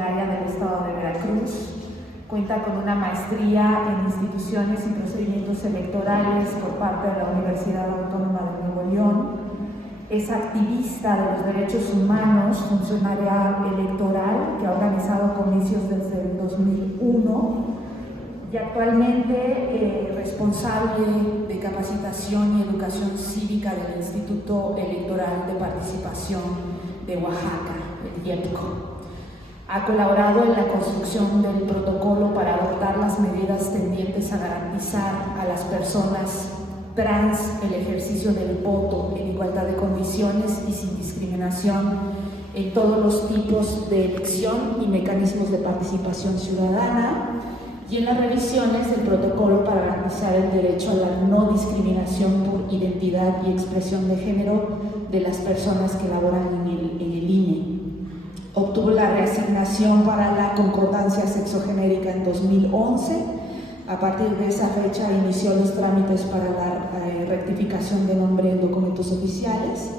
Área del Estado de Veracruz, cuenta con una maestría en instituciones y procedimientos electorales por parte de la Universidad Autónoma de Nuevo León, es activista de los derechos humanos, funcionaria electoral que ha organizado comicios desde el 2001 y actualmente responsable de capacitación y educación cívica del Instituto Electoral de Participación de Oaxaca, el IEPCO. Ha colaborado en la construcción del protocolo para adoptar las medidas tendientes a garantizar a las personas trans el ejercicio del voto en igualdad de condiciones y sin discriminación en todos los tipos de elección y mecanismos de participación ciudadana, y en las revisiones del protocolo para garantizar el derecho a la no discriminación por identidad y expresión de género de las personas que laboran en el INE. Obtuvo la reasignación para la concordancia sexogenérica en 2011. A partir de esa fecha inició los trámites para la rectificación de nombre en documentos oficiales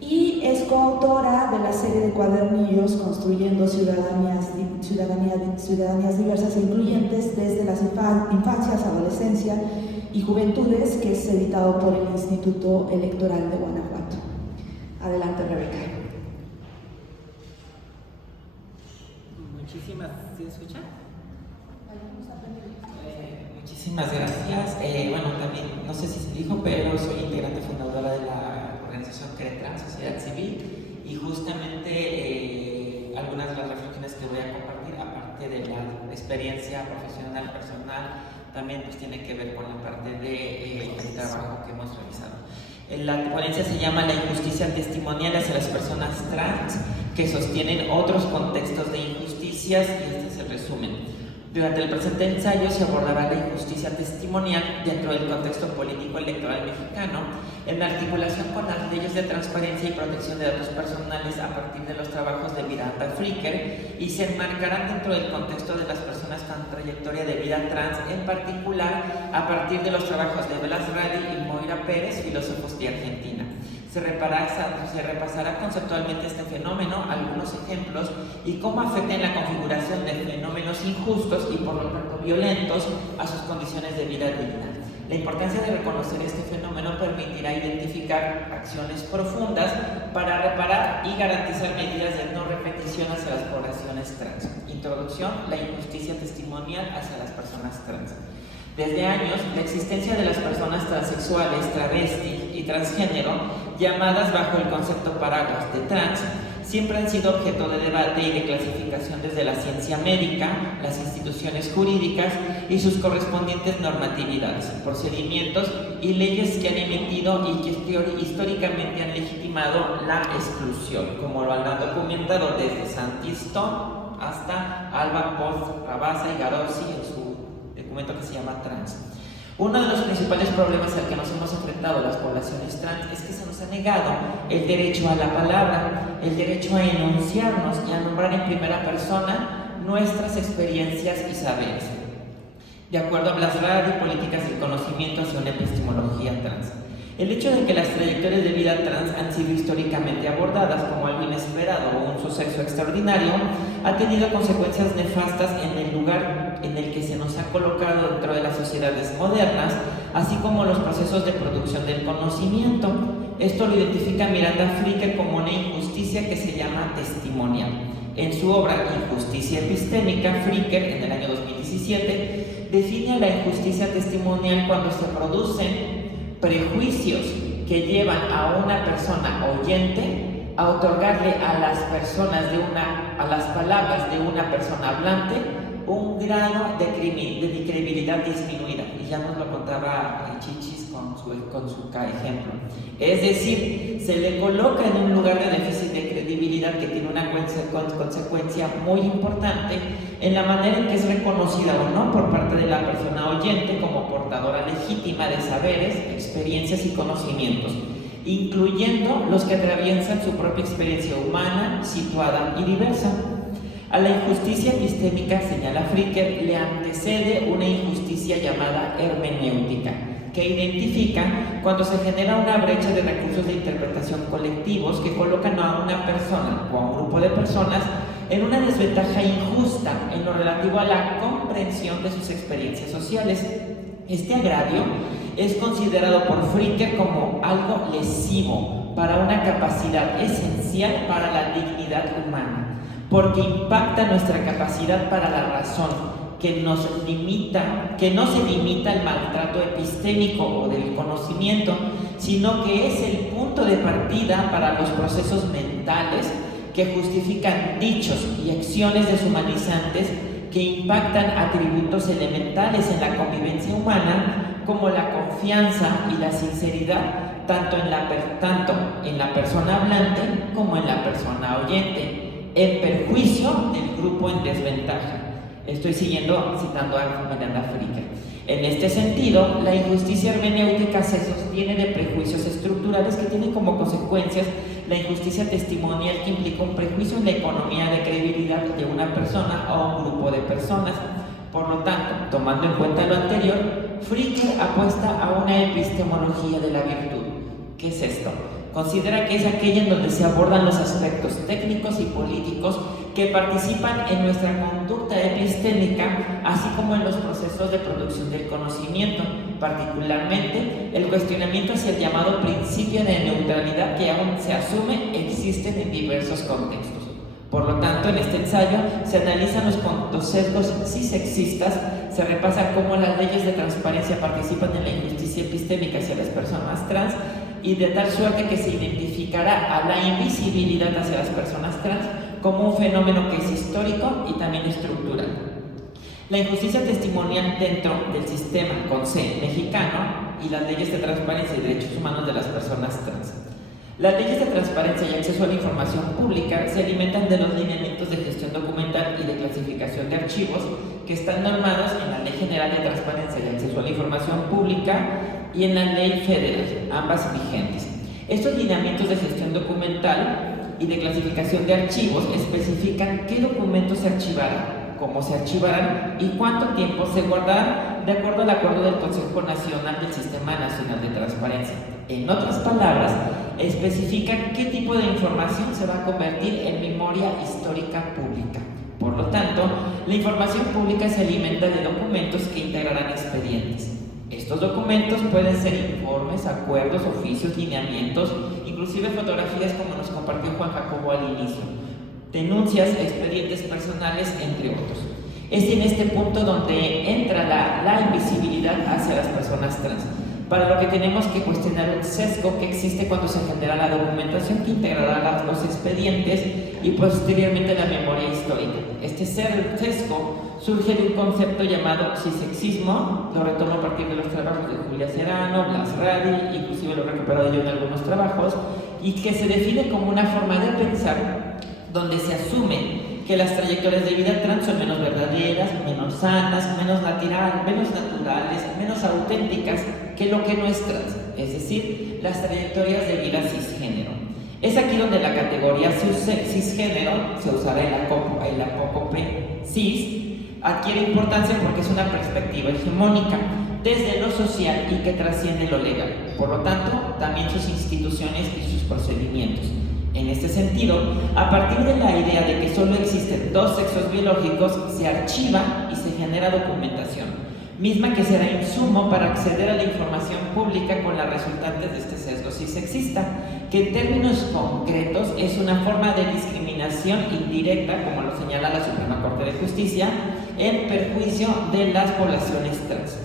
y es coautora de la serie de cuadernillos Construyendo ciudadanías diversas e incluyentes desde las infancias, adolescencia y juventudes, que es editado por el Instituto Electoral de Guanajuato. Adelante, Rebeca. ¿Sí escucha? Muchísimas gracias. Bueno, también, no sé si se dijo, pero soy integrante fundadora de la organización Querétrans, Sociedad Civil, y justamente algunas de las reflexiones que voy a compartir, aparte de la experiencia profesional, personal, también pues tiene que ver con la parte del trabajo que hemos realizado. La ponencia se llama La injusticia testimonial hacia las personas trans que sostienen otros contextos de injusticias, y este es el resumen. Durante el presente ensayo se abordará la injusticia testimonial dentro del contexto político electoral mexicano, en la articulación con las leyes de transparencia y protección de datos personales a partir de los trabajos de Miranda Fricker, y se enmarcarán dentro del contexto de las personas con trayectoria de vida trans, en particular a partir de los trabajos de Blas Radi y Moira Pérez, filósofos de Argentina. Se repasará conceptualmente este fenómeno, algunos ejemplos y cómo afecta en la configuración de fenómenos injustos y por lo tanto violentos a sus condiciones de vida digna. La importancia de reconocer este fenómeno permitirá identificar acciones profundas para reparar y garantizar medidas de no repetición hacia las poblaciones trans. Introducción: la injusticia testimonial hacia las personas trans. Desde años, la existencia de las personas transexuales, travestis y transgénero, llamadas bajo el concepto paraguas de trans, siempre han sido objeto de debate y de clasificación desde la ciencia médica, las instituciones jurídicas y sus correspondientes normatividades, procedimientos y leyes que han emitido y que históricamente han legitimado la exclusión, como lo han documentado desde Santistón hasta Alba Post, Rabasa y Garossi en su documento que se llama Trans. Uno de los principales problemas al que nos hemos enfrentado las poblaciones trans es que se nos ha negado el derecho a la palabra, el derecho a enunciarnos y a nombrar en primera persona nuestras experiencias y saberes, de acuerdo a Blas Radi, Políticas del Conocimiento hacia una epistemología trans. El hecho de que las trayectorias de vida trans han sido históricamente abordadas como algo inesperado o un suceso extraordinario ha tenido consecuencias nefastas en el lugar en el que se nos ha colocado dentro de las sociedades modernas, así como los procesos de producción del conocimiento. Esto lo identifica Miranda Fricker como una injusticia que se llama testimonial. En su obra Injusticia epistémica, Fricker, en el año 2017, define la injusticia testimonial cuando se producen prejuicios que llevan a una persona oyente a otorgarle a las palabras de una persona hablante un grado de credibilidad disminuida, y ya nos lo contaba Chichis con su ejemplo. Es decir, se le coloca en un lugar de déficit de credibilidad que tiene una consecuencia muy importante en la manera en que es reconocida o no por parte de la persona oyente como portadora legítima de saberes, experiencias y conocimientos, incluyendo los que atraviesan su propia experiencia humana, situada y diversa. A la injusticia epistémica, señala Fricker, le antecede una injusticia llamada hermenéutica, que identifica cuando se genera una brecha de recursos de interpretación colectivos que colocan a una persona o a un grupo de personas en una desventaja injusta en lo relativo a la comprensión de sus experiencias sociales. Este agravio es considerado por Fricker como algo lesivo para una capacidad esencial para la dignidad humana, porque impacta nuestra capacidad para la razón, que no se limita al maltrato epistémico o del conocimiento, sino que es el punto de partida para los procesos mentales que justifican dichos y acciones deshumanizantes que impactan atributos elementales en la convivencia humana, como la confianza y la sinceridad, tanto en la persona hablante como en la persona oyente, en perjuicio del grupo en desventaja. Estoy citando a Miranda Fricker. En este sentido, la injusticia hermenéutica se sostiene de prejuicios estructurales que tienen como consecuencias la injusticia testimonial, que implica un prejuicio en la economía de credibilidad de una persona o un grupo de personas. Por lo tanto, tomando en cuenta lo anterior, Fricker apuesta a una epistemología de la virtud. ¿Qué es esto? Considera que es aquella en donde se abordan los aspectos técnicos y políticos que participan en nuestra conducta epistémica, así como en los procesos de producción del conocimiento, particularmente el cuestionamiento hacia el llamado principio de neutralidad, que aún se asume existen en diversos contextos. Por lo tanto, en este ensayo se analizan los sesgos cisexistas, se repasa cómo las leyes de transparencia participan en la injusticia epistémica hacia las personas trans, y de tal suerte que se identificará a la invisibilidad hacia las personas trans como un fenómeno que es histórico y también estructural. La injusticia testimonial dentro del sistema con C mexicano y las leyes de transparencia y derechos humanos de las personas trans. Las leyes de transparencia y acceso a la información pública se alimentan de los lineamientos de gestión documental y de clasificación de archivos que están normados en la Ley General de Transparencia y Acceso a la Información Pública y en la Ley Federal, ambas vigentes. Estos lineamientos de gestión documental y de clasificación de archivos especifican qué documentos se archivarán, cómo se archivarán y cuánto tiempo se guardarán, de acuerdo al acuerdo del Consejo Nacional del Sistema Nacional de Transparencia. En otras palabras, especifican qué tipo de información se va a convertir en memoria histórica pública. Por lo tanto, la información pública se alimenta de documentos que integrarán expedientes. Estos documentos pueden ser informes, acuerdos, oficios, lineamientos, inclusive fotografías, como nos compartió Juan Jacobo al inicio, denuncias, expedientes personales, entre otros. Es en este punto donde entra la invisibilidad hacia las personas trans, para lo que tenemos que cuestionar un sesgo que existe cuando se genera la documentación que integrará los expedientes y posteriormente la memoria histórica. Este sesgo surge de un concepto llamado cisexismo, lo retomo a partir de los trabajos de Julia Serano, Blas Radi, inclusive lo he recuperado yo en algunos trabajos, y que se define como una forma de pensar donde se asume que las trayectorias de vida trans son menos verdaderas, menos sanas, menos naturales, menos auténticas que lo que no es trans, es decir, las trayectorias de vida cisgénero. Es aquí donde la categoría cisgénero, se usará en la apócope cis, adquiere importancia porque es una perspectiva hegemónica desde lo social y que trasciende lo legal, por lo tanto, también sus instituciones y sus procedimientos. En este sentido, a partir de la idea de que solo existen dos sexos biológicos, se archiva y se genera documentación, misma que será insumo para acceder a la información pública con las resultantes de este sesgo cisexista, que en términos concretos es una forma de discriminación indirecta, como lo señala la Suprema Corte de Justicia, en perjuicio de las poblaciones trans.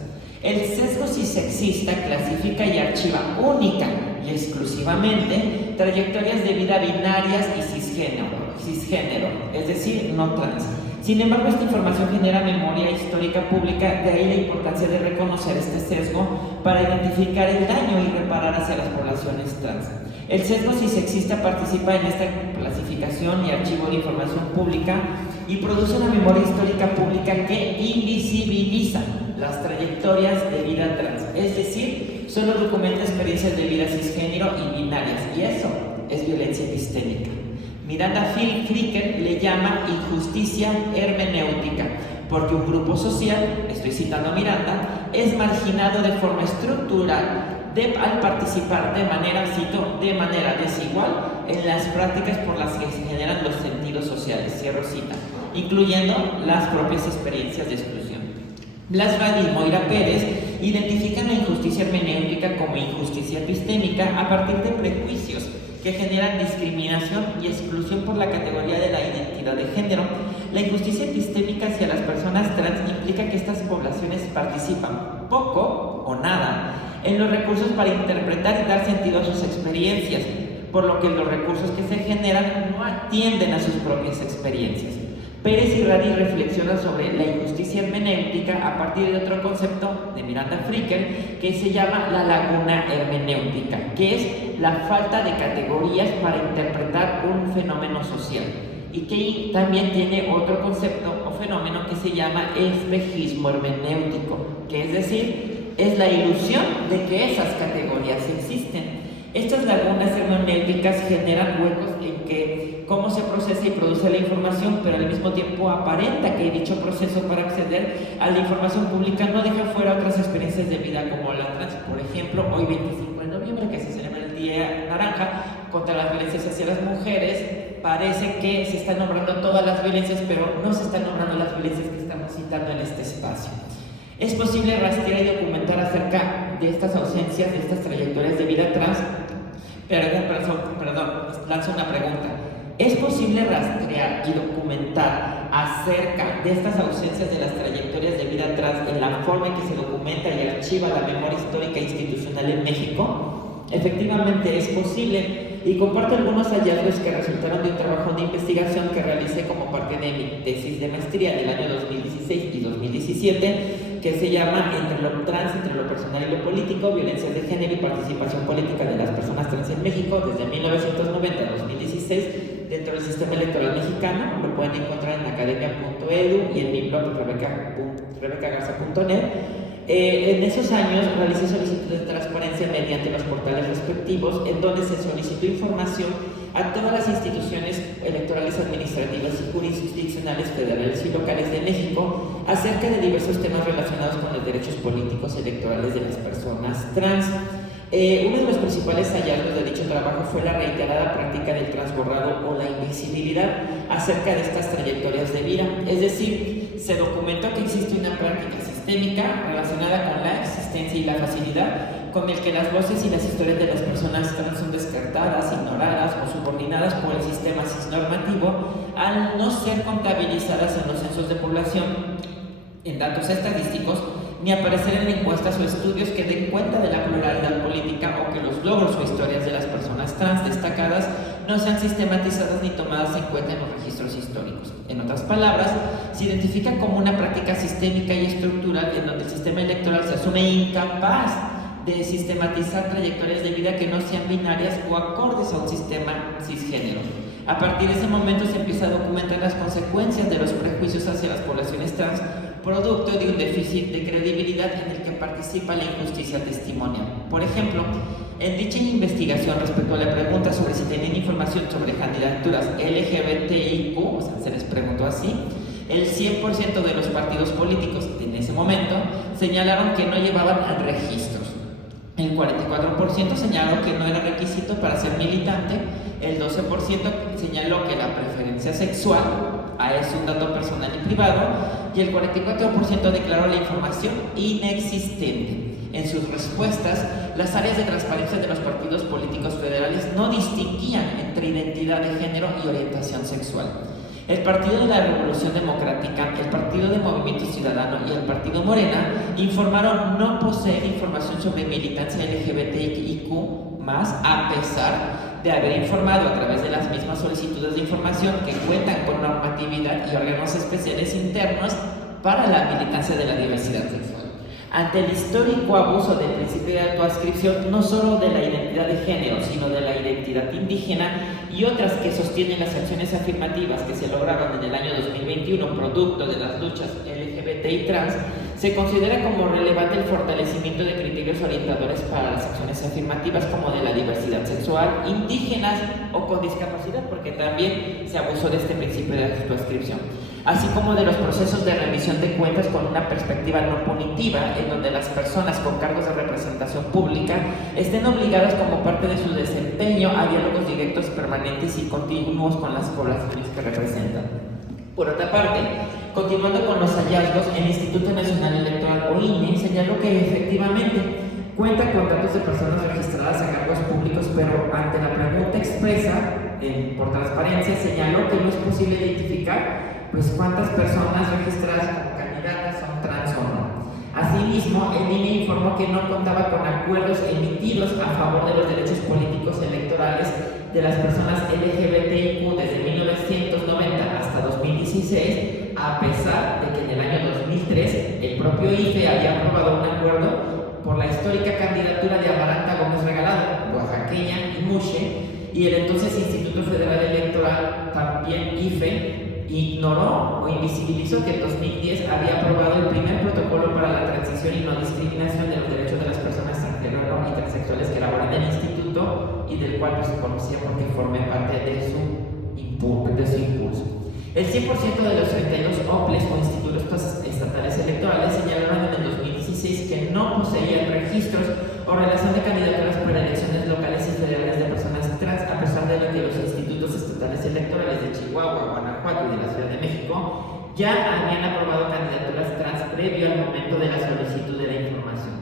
El sesgo cisexista clasifica y archiva única y exclusivamente trayectorias de vida binarias y cisgénero, es decir, no trans. Sin embargo, esta información genera memoria histórica pública, de ahí la importancia de reconocer este sesgo para identificar el daño y reparar hacia las poblaciones trans. El sesgo cisexista participa en esta clasificación y archivo de información pública y produce una memoria histórica pública que invisibiliza las trayectorias de vida trans, es decir, solo documenta experiencias de vida cisgénero y binarias, y eso es violencia epistémica. Miranda Fricker le llama injusticia hermenéutica, porque un grupo social, estoy citando a Miranda, es marginado de forma estructural al participar de manera, cito, de manera desigual en las prácticas por las que se generan los sentidos sociales, cierro cita, incluyendo las propias experiencias de exclusión. Blas Radí y Moira Pérez identifican la injusticia hermenéutica como injusticia epistémica a partir de prejuicios que generan discriminación y exclusión por la categoría de la identidad de género. La injusticia epistémica hacia las personas trans implica que estas poblaciones participan poco o nada en los recursos para interpretar y dar sentido a sus experiencias, por lo que los recursos que se generan no atienden a sus propias experiencias. Pérez y Radí reflexionan sobre la injusticia hermenéutica a partir de otro concepto de Miranda Fricker que se llama la laguna hermenéutica, que es la falta de categorías para interpretar un fenómeno social, y que también tiene otro concepto o fenómeno que se llama espejismo hermenéutico, que es decir, es la ilusión de que esas categorías existen. Estas lagunas hermenéuticas generan huecos en que cómo se procesa y produce la información, pero al mismo tiempo aparenta que dicho proceso para acceder a la información pública no deja fuera otras experiencias de vida como la trans. Por ejemplo, hoy 25 de noviembre, que se celebra el Día Naranja contra las violencias hacia las mujeres, parece que se están nombrando todas las violencias, pero no se están nombrando las violencias que estamos citando en este espacio. ¿Es posible rastrear y documentar acerca de estas ausencias, de estas trayectorias de vida trans? Perdón, lanzo una pregunta. ¿Es posible rastrear y documentar acerca de estas ausencias de las trayectorias de vida trans en la forma en que se documenta y archiva la memoria histórica e institucional en México? Efectivamente es posible, y comparto algunos hallazgos que resultaron de un trabajo de investigación que realicé como parte de mi tesis de maestría del año 2016 y 2017, que se llama Entre lo trans, entre lo personal y lo político, violencias de género y participación política de las personas trans en México desde 1990 a 2016 dentro del sistema electoral mexicano. Lo pueden encontrar en academia.edu y en mi blog rebecagarza.net. En esos años realicé solicitudes de transparencia mediante los portales respectivos, en donde se solicitó información a todas las instituciones electorales administrativas y jurisdiccionales federales y locales de México acerca de diversos temas relacionados con los derechos políticos electorales de las personas trans. Uno de los principales hallazgos de dicho trabajo fue la reiterada práctica del transborrado o la invisibilidad acerca de estas trayectorias de vida. Es decir, se documentó que existe una práctica sistémica relacionada con la existencia y la facilidad con el que las voces y las historias de las personas trans son descartadas, ignoradas o subordinadas por el sistema cisnormativo al no ser contabilizadas en los censos de población, en datos estadísticos, ni aparecer en encuestas o estudios que den cuenta de la pluralidad política, o que los logros o historias de las personas trans destacadas no sean sistematizadas ni tomadas en cuenta en los registros históricos. En otras palabras, se identifica como una práctica sistémica y estructural en donde el sistema electoral se asume incapaz de sistematizar trayectorias de vida que no sean binarias o acordes a un sistema cisgénero. A partir de ese momento se empieza a documentar las consecuencias de los prejuicios hacia las poblaciones trans, producto de un déficit de credibilidad en el que participa la injusticia testimonial. Por ejemplo, en dicha investigación respecto a la pregunta sobre si tenían información sobre candidaturas LGBTIQ, o sea, se les preguntó así, el 100% de los partidos políticos en ese momento señalaron que no llevaban registros. El 44% señaló que no era requisito para ser militante, el 12% señaló que la preferencia sexual es un dato personal y privado, y el 44% declaró la información inexistente. En sus respuestas, las áreas de transparencia de los partidos políticos federales no distinguían entre identidad de género y orientación sexual. El Partido de la Revolución Democrática, el Partido de Movimiento Ciudadano y el Partido Morena informaron no poseer información sobre militancia LGBTIQ+, a pesar de haber informado a través de las mismas solicitudes de información que cuentan con normatividad y órganos especiales internos para la militancia de la diversidad sexual. Ante el histórico abuso del principio de autoadscripción, no solo de la identidad de género, sino de la identidad indígena y otras que sostienen las acciones afirmativas que se lograron en el año 2021 producto de las luchas LGBT y trans, se considera como relevante el fortalecimiento de criterios orientadores para las acciones afirmativas como de la diversidad sexual, indígenas o con discapacidad, porque también se abusó de este principio de autoadscripción. así como de los procesos de rendición de cuentas con una perspectiva no punitiva, en donde las personas con cargos de representación pública estén obligadas como parte de su desempeño a diálogos directos, permanentes y continuos con las poblaciones que representan. Por otra parte, continuando con los hallazgos, el Instituto Nacional Electoral o INE señaló que efectivamente cuenta con datos de personas registradas a cargos públicos, pero ante la pregunta expresa por transparencia señaló que no es posible identificar cuántas personas registradas como candidatas son trans o no. Asimismo, el INE informó que no contaba con acuerdos emitidos a favor de los derechos políticos electorales de las personas LGBTIQ desde 1990 hasta 2016, a pesar de que en el año 2003 el propio IFE había aprobado un acuerdo por la histórica candidatura de Amaranta Gómez Regalado, oaxaqueña y Mushe, y el entonces Instituto Federal Electoral, también IFE, ignoró o invisibilizó que en 2010 había aprobado el primer protocolo para la transición y no discriminación de los derechos de las personas transgénero y transexuales que elaboran el instituto y del cual se conocía porque formé parte de su impulso. El 100% de los 32 OPLES o institutos estatales electorales señalaron en el 2016 que no poseían registros o relación de candidaturas para elecciones locales y federales de personas trans, a pesar de que los institutos estatales electorales de Chihuahua, Guanajuato y de la Ciudad de México ya habían aprobado candidaturas trans previo al momento de la solicitud de la información.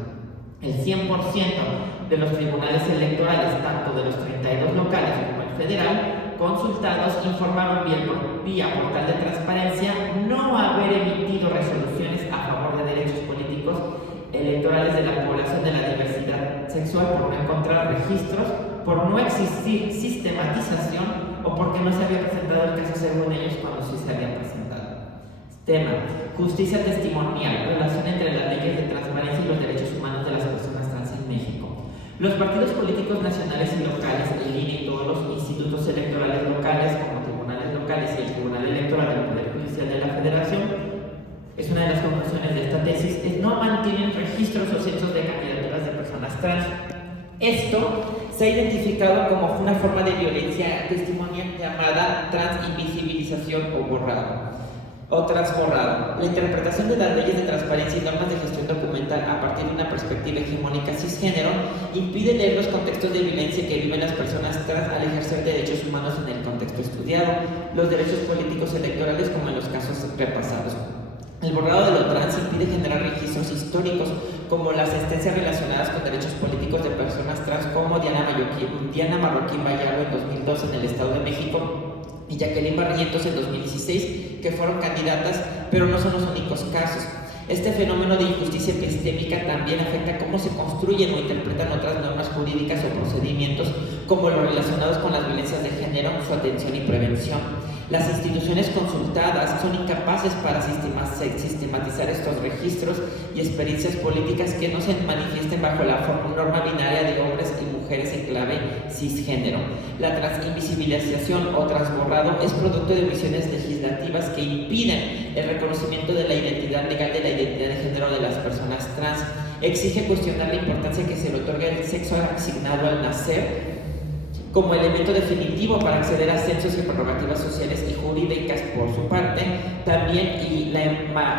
El 100% de los tribunales electorales, tanto de los 32 locales como el federal, consultados informaron vía portal de transparencia no haber emitido resoluciones a favor de derechos políticos electorales de la población de la diversidad sexual por no encontrar registros, por no existir sistematización o porque no se había presentado el caso según ellos cuando sí se había presentado. Tema: justicia testimonial, relación entre las leyes de transparencia y los derechos humanos de las personas trans en México. Los partidos políticos nacionales y locales, el INE y todos los institutos electorales locales, como tribunales locales y el Tribunal Electoral del Poder Judicial de la Federación, es una de las conclusiones de esta tesis, no mantienen registros o censos de candidaturas de personas trans. Esto se ha identificado como una forma de violencia testimonial llamada transinvisibilización o borrado. O transborrado. La interpretación de las leyes de transparencia y normas de gestión documental a partir de una perspectiva hegemónica cisgénero impide leer los contextos de violencia que viven las personas trans al ejercer derechos humanos en el contexto estudiado, los derechos políticos electorales como en los casos repasados. El borrado de lo trans impide generar registros históricos como las sentencias relacionadas con derechos políticos de personas trans como Diana Marroquín Bayardo en 2002 en el Estado de México y Jacqueline Barrientos en 2016, que fueron candidatas, pero no son los únicos casos. Este fenómeno de injusticia epistémica también afecta cómo se construyen o interpretan otras normas jurídicas o procedimientos, como los relacionados con las violencias de género, su atención y prevención. Las instituciones consultadas son incapaces para sistematizar estos registros y experiencias políticas que no se manifiesten bajo la norma binaria de hombres y mujeres en clave cisgénero. La transinvisibilización o transborrado es producto de visiones legislativas que impiden el reconocimiento de la identidad legal de la identidad de género de las personas trans. Exige cuestionar la importancia que se le otorga el sexo asignado al nacer como elemento definitivo para acceder a censos y prerrogativas sociales y jurídicas por su parte. También y la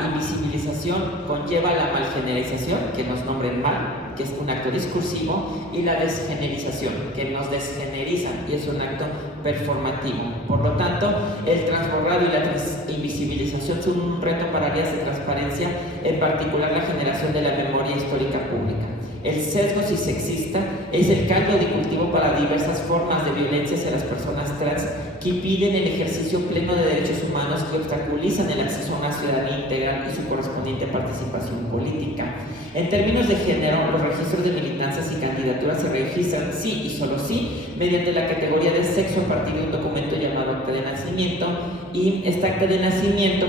invisibilización conlleva la malgenerización, que nos nombren mal, que es un acto discursivo, y la desgenerización, que nos desgenerizan y es un acto performativo. Por lo tanto, el transborrado y la invisibilización son un reto para áreas de transparencia, en particular la generación de la memoria histórica pública. El sesgo cisexista es el caldo de cultivo para diversas formas de violencia hacia las personas trans que impiden el ejercicio pleno de derechos humanos y obstaculizan el acceso a una ciudadanía integral y su correspondiente participación política. En términos de género, los registros de militancias y candidaturas se registran sí y solo sí mediante la categoría de sexo a partir de un documento llamado acta de nacimiento, y esta acta de nacimiento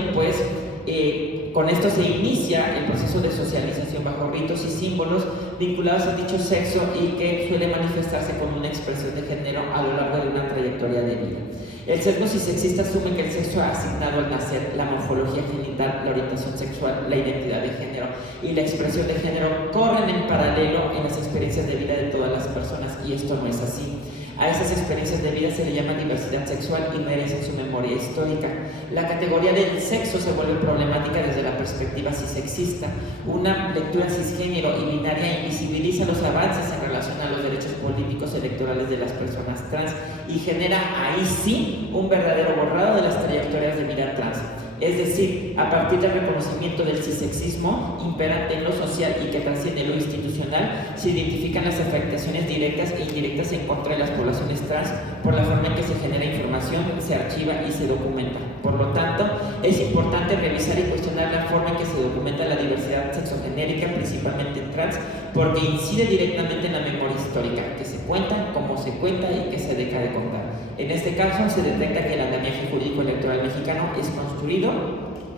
con esto se inicia el proceso de socialización bajo ritos y símbolos vinculados a dicho sexo y que suele manifestarse como una expresión de género a lo largo de una trayectoria de vida. El sesgo cisexista asume que el sexo asignado al nacer, la morfología genital, la orientación sexual, la identidad de género y la expresión de género corren en paralelo en las experiencias de vida de todas las personas, y esto no es así. A esas experiencias de vida se le llama diversidad sexual y merecen su memoria histórica. La categoría del sexo se vuelve problemática desde la perspectiva cisexista. Una lectura cisgénero y binaria invisibiliza los avances en relación a los derechos políticos electorales de las personas trans y genera ahí sí un verdadero borrado de las trayectorias de vida trans. Es decir, a partir del reconocimiento del cisexismo imperante en lo social y que trasciende lo institucional, se identifican las afectaciones directas e indirectas en contra de las poblaciones trans por la forma en que se genera información, se archiva y se documenta. Por lo tanto, es importante revisar y cuestionar la forma en que se documenta la diversidad sexogenérica, principalmente trans, porque incide directamente en la memoria histórica, que se cuenta, cómo se cuenta y que se deja de contar. En este caso, se detecta que el andamiaje jurídico electoral mexicano es construido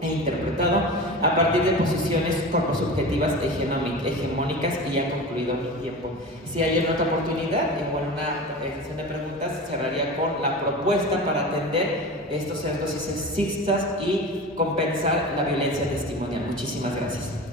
e interpretado a partir de posiciones corposubjetivas hegemónicas y ya concluido mi tiempo. Si hay otra oportunidad, en una sesión de preguntas, cerraría con la propuesta para atender estos sesgos sexistas y compensar la violencia testimonial. Muchísimas gracias.